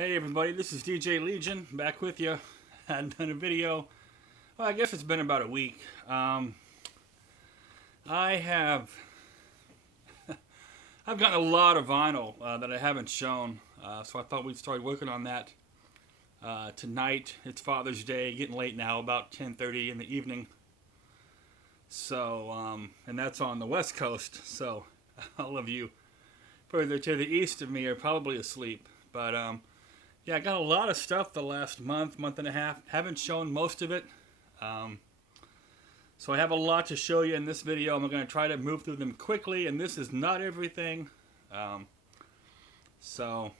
Hey everybody, this is DJ Legion, back with you. Hadn't done a video. Well, I guess it's been about a week. I have I've gotten a lot of vinyl that I haven't shown, so I thought we'd start working on that tonight. It's Father's Day, getting late now, about 10:30 in the evening. So, and that's on the West Coast. So, all of you further to the east of me are probably asleep. But yeah, I got a lot of stuff the last month and a half. Haven't shown most of it. So I have a lot to show you in this video. I'm going to try to move through them quickly, and this is not everything. So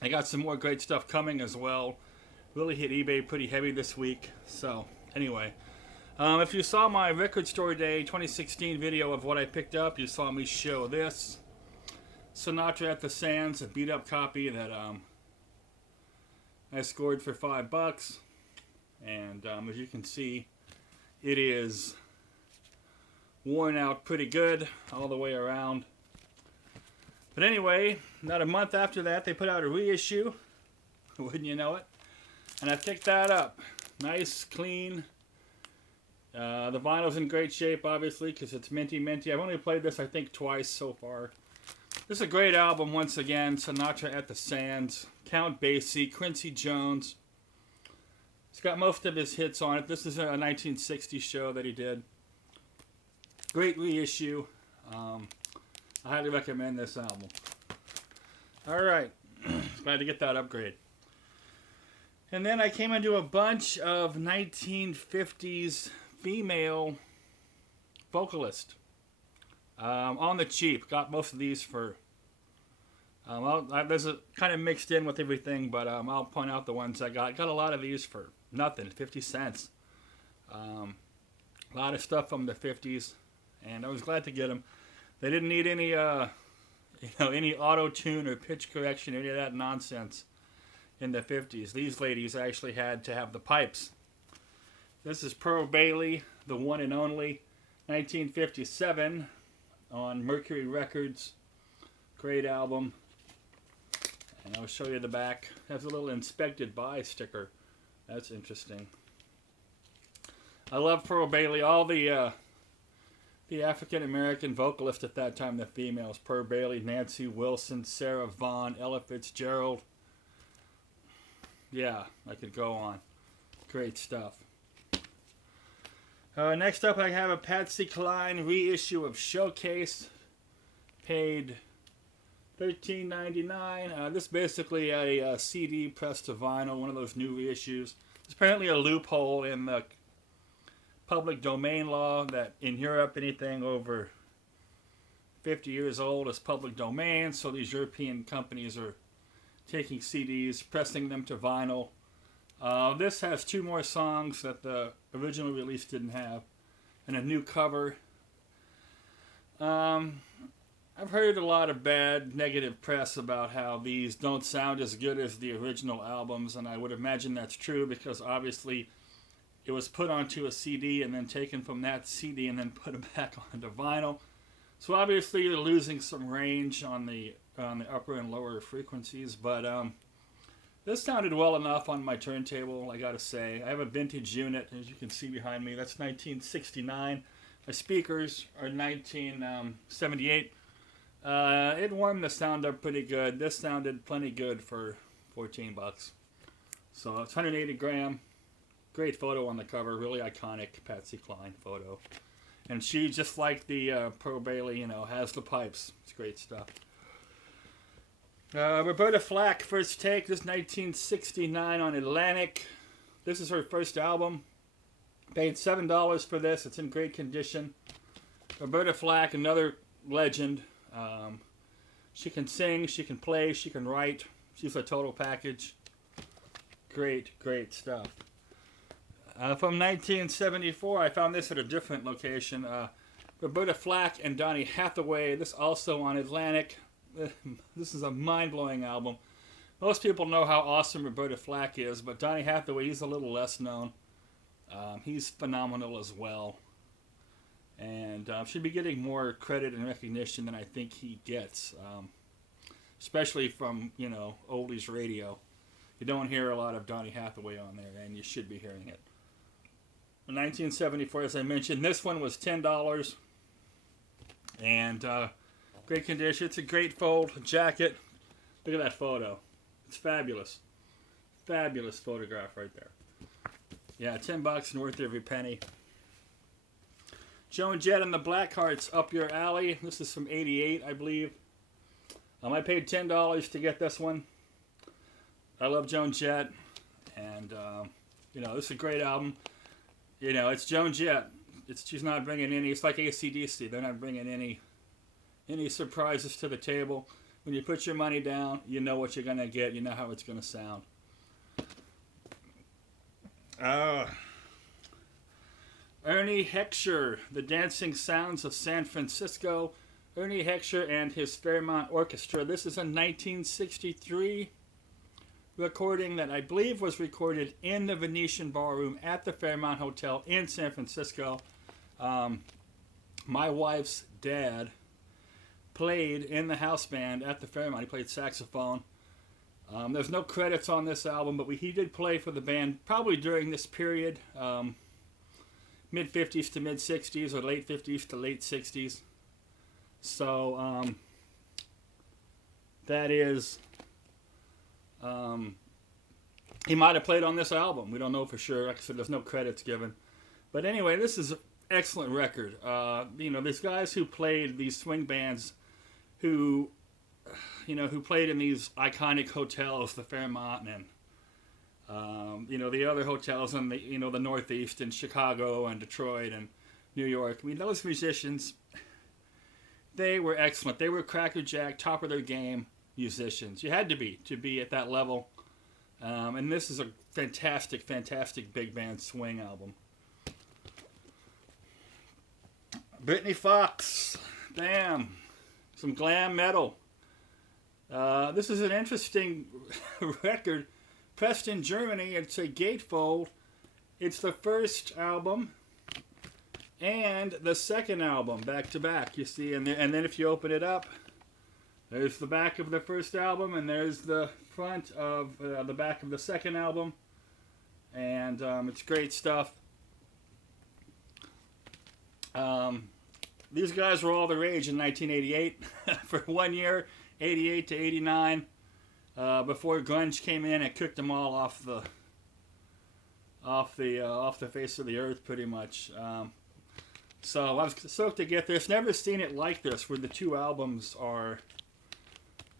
I got some more great stuff coming as well. Really hit eBay pretty heavy this week. So anyway, if you saw my Record Store Day 2016 video of what I picked up, you saw me show this. Sinatra at the Sands, a beat up copy that I scored for $5. And as you can see, it is worn out pretty good all the way around. But anyway, not a month after that, they put out a reissue. Wouldn't you know it? And I picked that up. Nice, clean. The vinyl's in great shape, obviously, because it's minty. I've only played this, I think, twice so far. This is a great album, once again. Sinatra at the Sands. Count Basie, Quincy Jones. It's got most of his hits on it. This is a 1960 show that he did. Great reissue. I highly recommend this album. Alright. Glad to get that upgrade. And then I came into a bunch of 1950s female vocalists. On the cheap. Got most of these for... there's a kind of mixed in with everything, but I'll point out the ones I got. Got a lot of these for nothing, 50 cents. A lot of stuff from the 50s, and I was glad to get them. They didn't need any, any auto-tune or pitch correction, any of that nonsense in the 50s. These ladies actually had to have the pipes. This is Pearl Bailey, the one and only, 1957 on Mercury Records. Great album. And I'll show you the back. It has a little inspected by sticker. That's interesting. I love Pearl Bailey. All the African American vocalists at that time, the females. Pearl Bailey, Nancy Wilson, Sarah Vaughan, Ella Fitzgerald. Yeah, I could go on. Great stuff. Next up, I have a Patsy Cline reissue of Showcase. Paid $13.99. This is basically a CD pressed to vinyl, one of those new reissues. There's apparently a loophole in the public domain law that in Europe anything over 50 years old is public domain, so these European companies are taking CDs, pressing them to vinyl. This has two more songs that the original release didn't have, and a new cover. I've heard a lot of bad, negative press about how these don't sound as good as the original albums, and I would imagine that's true because obviously it was put onto a CD and then taken from that CD and then put back onto vinyl. So obviously you're losing some range on the upper and lower frequencies, but this sounded well enough on my turntable, I gotta say. I have a vintage unit, as you can see behind me. That's 1969. My speakers are 1978. It warmed the sound up pretty good. This sounded plenty good for $14. So it's 180 gram. Great photo on the cover. Really iconic Patsy Cline photo. And she, just like the Pearl Bailey, has the pipes. It's great stuff. Roberta Flack, First Take. This is 1969 on Atlantic. This is her first album. Paid $7 for this. It's in great condition. Roberta Flack, another legend. She can sing, she can play, she can write. She's a total package. Great, great stuff. From 1974, I found this at a different location. Roberta Flack and Donny Hathaway. This also on Atlantic. This is a mind-blowing album. Most people know how awesome Roberta Flack is, but Donny Hathaway, he's a little less known. He's phenomenal as well. And should be getting more credit and recognition than I think he gets. Especially from, oldies radio. You don't hear a lot of Donny Hathaway on there, and you should be hearing it. In 1974, as I mentioned, this one was $10, and great condition. It's a great fold jacket. Look at that photo. It's fabulous. Fabulous photograph right there. Yeah, $10 and worth every penny. Joan Jett and the Blackhearts, up your alley. This is from '88, I believe. I paid $10 to get this one. I love Joan Jett, and you know, this is a great album. You know, it's Joan Jett. She's not bringing any. It's like AC/DC. They're not bringing any surprises to the table. When you put your money down, you know what you're gonna get. You know how it's gonna sound. Ernie Heckscher, The Dancing Sounds of San Francisco. Ernie Heckscher and his Fairmont Orchestra. This is a 1963 recording that I believe was recorded in the Venetian Ballroom at the Fairmont Hotel in San Francisco. My wife's dad played in the house band at the Fairmont. He played saxophone. There's no credits on this album, but he did play for the band probably during this period, mid-50s to mid-60s, or late 50s to late 60s. So that is, he might have played on this album. We don't know for sure. Like I said, there's no credits given. But anyway, this is an excellent record. You know, these guys who played these swing bands, who played in these iconic hotels, the Fairmont and you know, the other hotels in the, you know, the Northeast in Chicago and Detroit and New York. I mean, those musicians, they were excellent. They were crackerjack, top of their game musicians. You had to be at that level. And this is a fantastic, fantastic big band swing album. Britney Fox, damn, some glam metal. This is an interesting record. Pressed in Germany, it's a gatefold. It's the first album and the second album back to back. You see, and then if you open it up, there's the back of the first album, and there's the front of the back of the second album, and it's great stuff. These guys were all the rage in 1988 for 1 year, 88 to 89. Before grunge came in and kicked them all off the face of the earth, pretty much. So I was stoked to get this. Never seen it like this, where the two albums are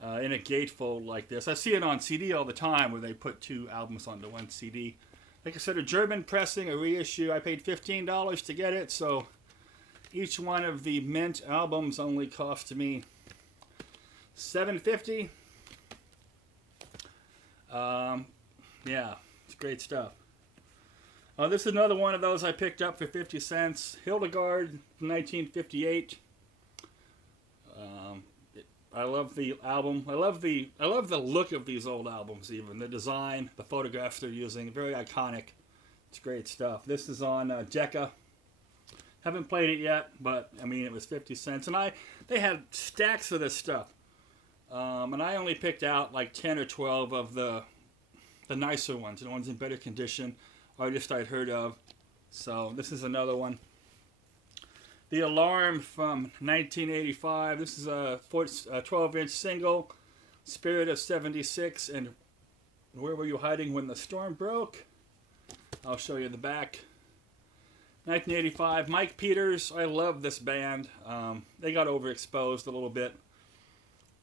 in a gatefold like this. I see it on CD all the time, where they put two albums onto one CD. Like I said, a German pressing, a reissue. I paid $15 to get it, so each one of the mint albums only cost me $7.50. Yeah, it's great stuff. This is another one of those I picked up for 50 cents. Hildegard, 1958. I love the album. I love the look of these old albums. Even the design, the photographs they're using, very iconic. It's great stuff. This is on Decca. Haven't played it yet, but I mean, it was 50 cents, and they had stacks of this stuff. And I only picked out like 10 or 12 of the nicer ones, the ones in better condition, artists I'd heard of. So this is another one. The Alarm from 1985. This is a 12-inch single, Spirit of 76, and Where Were You Hiding When the Storm Broke? I'll show you the back. 1985, Mike Peters. I love this band. They got overexposed a little bit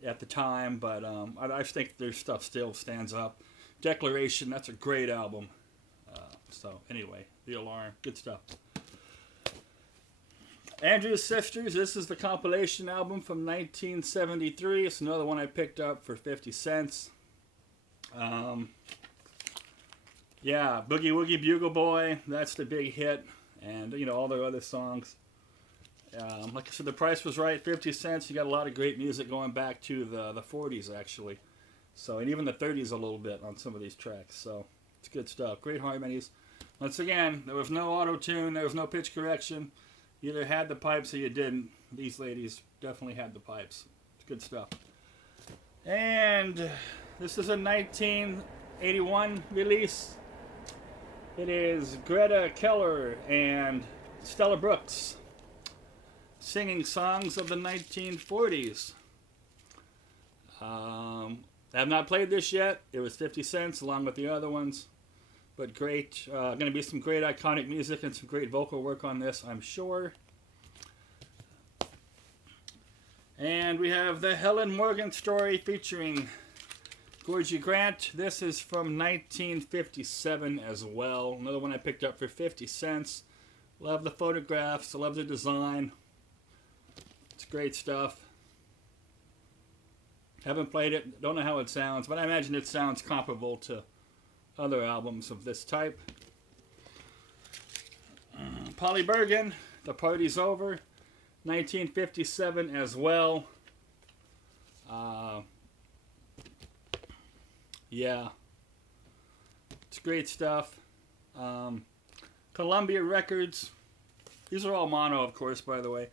at the time, but I think their stuff still stands up. Declaration, that's a great album. So anyway, The Alarm, good stuff. Andrews Sisters, this is the compilation album from 1973. It's another one I picked up for 50 cents. Yeah, Boogie Woogie Bugle Boy, that's the big hit. And, you know, all their other songs. Like I said, the price was right, 50 cents. You got a lot of great music going back to the 40s, actually. So, and even the 30s a little bit on some of these tracks. So, it's good stuff. Great harmonies. Once again, there was no auto-tune. There was no pitch correction. You either had the pipes or you didn't. These ladies definitely had the pipes. It's good stuff. And this is a 19 1981 release. It is Greta Keller and Stella Brooks singing songs of the 1940s. I have not played this yet. It was 50 cents along with the other ones. But great. Going to be some great iconic music and some great vocal work on this, I'm sure. And we have the Helen Morgan story featuring Gorgie Grant. This is from 1957 as well. Another one I picked up for 50 cents. Love the photographs. I love the design. It's great stuff. Haven't played it. Don't know how it sounds, but I imagine it sounds comparable to other albums of this type. Polly Bergen, The Party's Over. 1957 as well. Yeah. It's great stuff. Columbia Records. These are all mono, of course, by the way.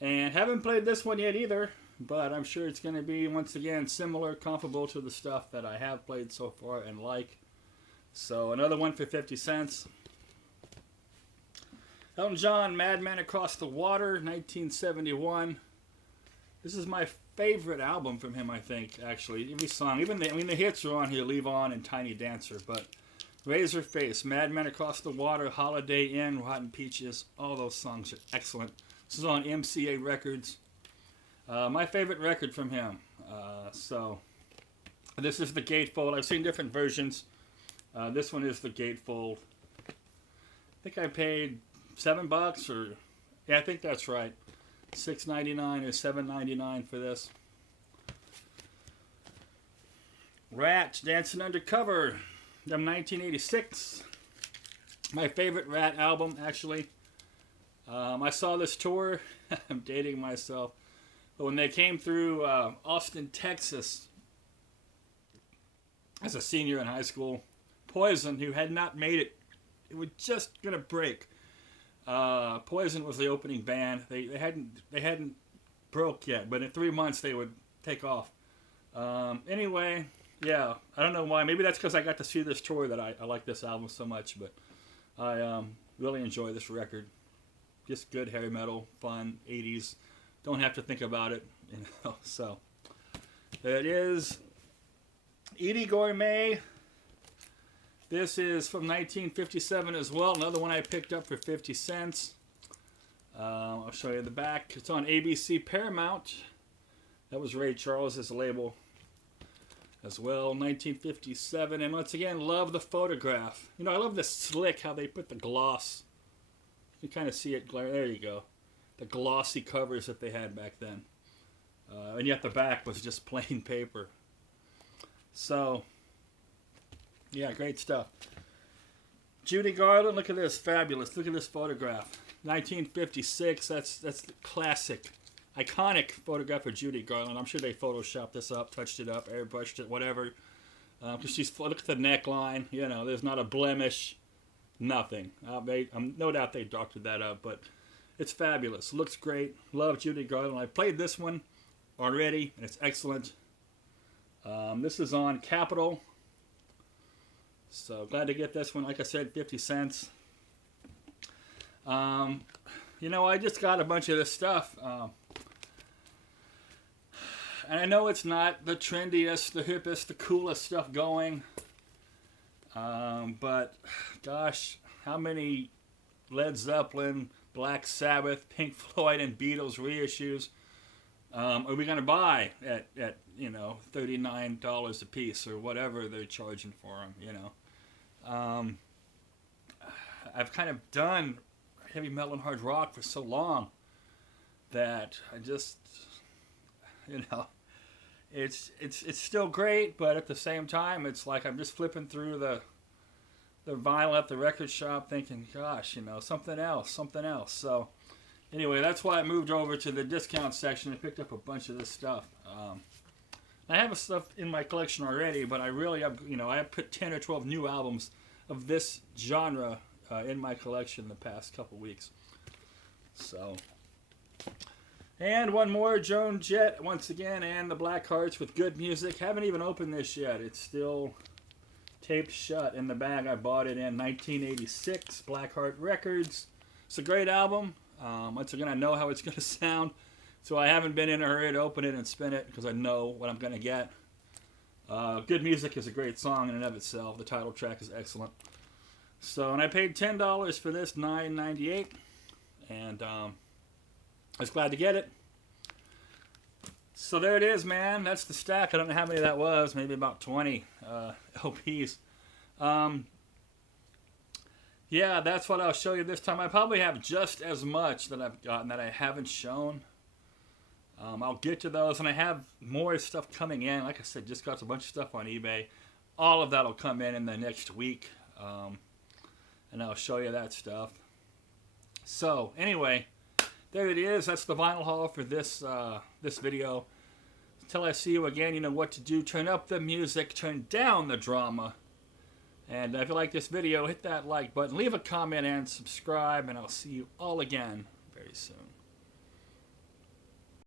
And haven't played this one yet either, but I'm sure it's going to be, once again, similar, comparable to the stuff that I have played so far and like. So another one for 50 cents. Elton John, Madman Across the Water, 1971. This is my favorite album from him, I think, actually. Every song, even the hits are on here, Leave On and Tiny Dancer, but Razorface, Madman Across the Water, Holiday Inn, Rotten Peaches, all those songs are excellent. This is on MCA Records. My favorite record from him. So, this is the gatefold. I've seen different versions. This one is the gatefold. I think I paid $7 or yeah, I think that's right. $6.99 or $7.99 for this. Rat, Dancing Undercover, from 1986. My favorite Rat album, actually. I saw this tour. I'm dating myself. But when they came through Austin, Texas, as a senior in high school, Poison, who had not made it, it was just gonna break. Poison was the opening band. They hadn't broke yet, but in 3 months they would take off. Anyway, yeah, I don't know why. Maybe that's because I got to see this tour that I like this album so much. But I really enjoy this record. Just good heavy metal, fun, 80s. Don't have to think about it, you know. So it is Edie Gourmet. This is from 1957 as well. Another one I picked up for 50 cents. I'll show you the back. It's on ABC Paramount. That was Ray Charles' label as well. 1957. And once again, love the photograph. You know, I love the slick, how they put the gloss. You kind of see it glare. There you go. The glossy covers that they had back then. And yet the back was just plain paper. So, yeah, great stuff. Judy Garland, look at this, fabulous. Look at this photograph. 1956, that's the classic, iconic photograph of Judy Garland. I'm sure they photoshopped this up, touched it up, airbrushed it, whatever. Because look at the neckline, you know, there's not a blemish, nothing. No doubt they doctored that up, but it's fabulous. Looks great. Love Judy Garland. I played this one already, and it's excellent. This is on Capitol. So glad to get this one. Like I said, 50 cents. You know, I just got a bunch of this stuff. And I know it's not the trendiest, the hippest, the coolest stuff going. But, gosh, how many Led Zeppelin, Black Sabbath, Pink Floyd, and Beatles reissues are we going to buy at you know, $39 a piece or whatever they're charging for them, you know? I've kind of done heavy metal and hard rock for so long that I just, you know, it's still great, but at the same time, it's like I'm just flipping through the vinyl at the record shop thinking, gosh, you know, something else. So anyway, that's why I moved over to the discount section and picked up a bunch of this stuff. I have stuff in my collection already, but I really have, you know, I have put 10 or 12 new albums of this genre in my collection the past couple weeks. So, and one more, Joan Jett once again, and the Black Hearts with good music. Haven't even opened this yet. It's still taped shut in the bag. I bought it in 1986, Blackheart Records. It's a great album. Once again, I know how it's going to sound, so I haven't been in a hurry to open it and spin it because I know what I'm going to get. Good Music is a great song in and of itself. The title track is excellent. So, and I paid $10 for this, $9.98, and I was glad to get it. So there it is, man. That's the stack. I don't know how many that was. Maybe about 20 LPs. Yeah, that's what I'll show you this time. I probably have just as much that I've gotten that I haven't shown. I'll get to those, and I have more stuff coming in. Like I said, just got a bunch of stuff on eBay. All of that will come in the next week, and I'll show you that stuff. So, anyway, there it is. That's the vinyl haul for this this video. Until I see you again, you know what to do. Turn up the music, turn down the drama. And if you like this video, hit that like button, leave a comment, and subscribe, and I'll see you all again very soon.